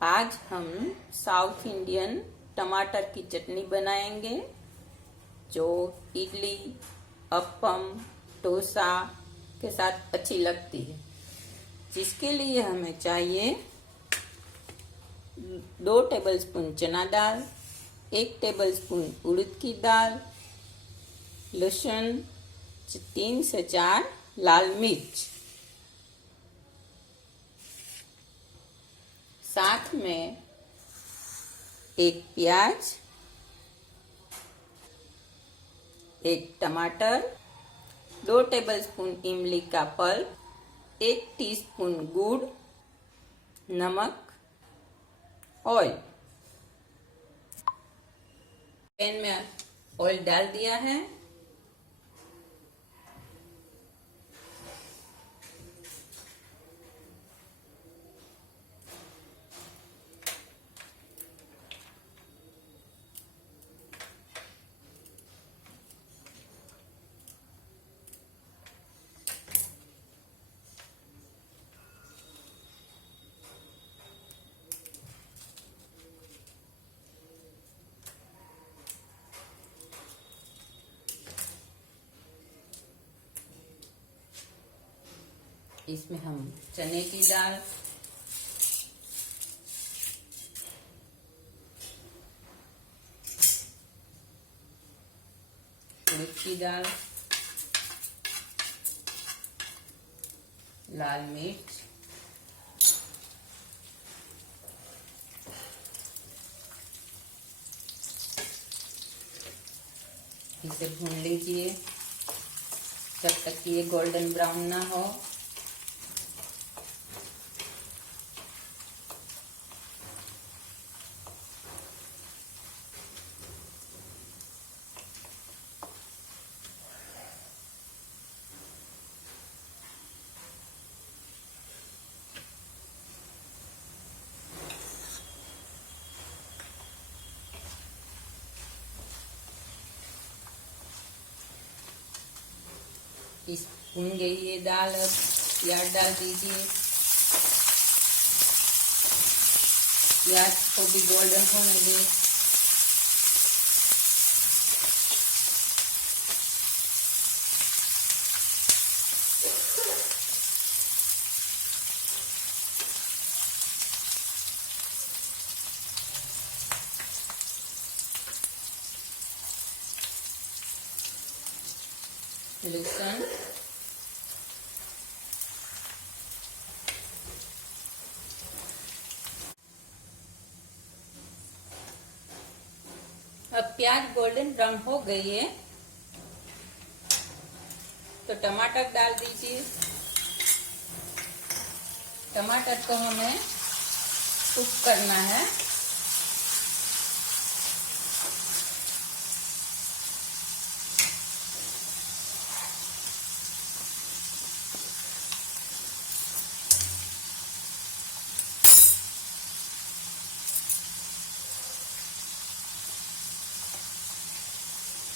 आज हम south Indian टमाटर की चटनी बनाएंगे जो इडली, अप्पम, डोसा के साथ अच्छी लगती है। जिसके लिए हमें चाहिए 2 टेबलस्पून चना दाल, 1 टेबलस्पून उड़द की दाल, लहसुन, 3 से 4 लाल मिर्च, साथ में 1 प्याज, 1 टमाटर, 2 टेबलस्पून इमली का पल्प, 1 टीस्पून गुड़, नमक, ऑयल। पैन में ऑयल डाल दिया है। इसमें हम चने की दाल, उड़द की दाल, लाल मिर्च, इसे भून लीजिए जब तक कि ये गोल्डन ब्राउन ना हो। इस भून गई ये दाल, अब प्याज डाल दीजिए। प्याज को भी गोल्डन होने दें। लहसुन, अब प्याज गोल्डन ब्राउन हो गई है तो टमाटर डाल दीजिए। टमाटर को हमें कुक करना है।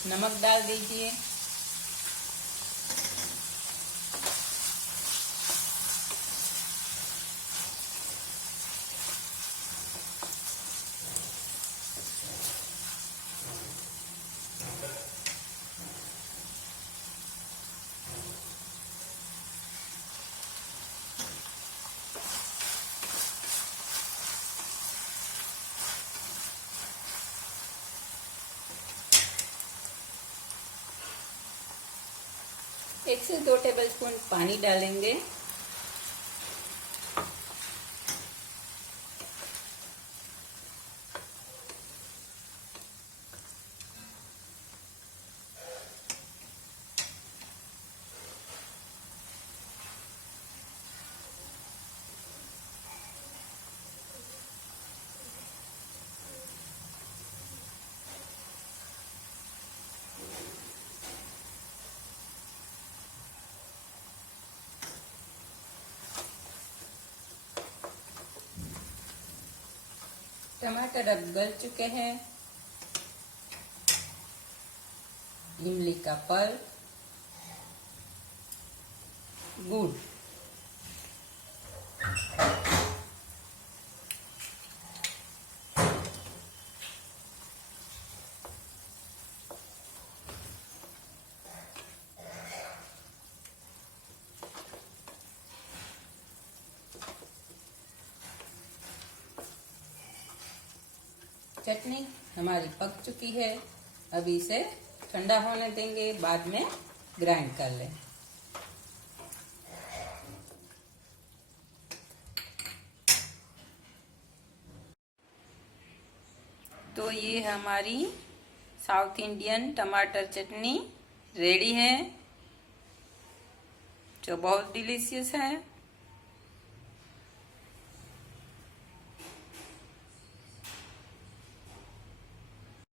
नमक डाल दीजिए। एक से 2 टेबलस्पून पानी डालेंगे। टमाटर अब गल चुके हैं। इमली का पल्प, गुड़, चटनी हमारी पक चुकी है। अभी इसे ठंडा होने देंगे, बाद में ग्राइंड कर लें। तो ये हमारी साउथ इंडियन टमाटर चटनी रेडी है, जो बहुत डिलीशियस है।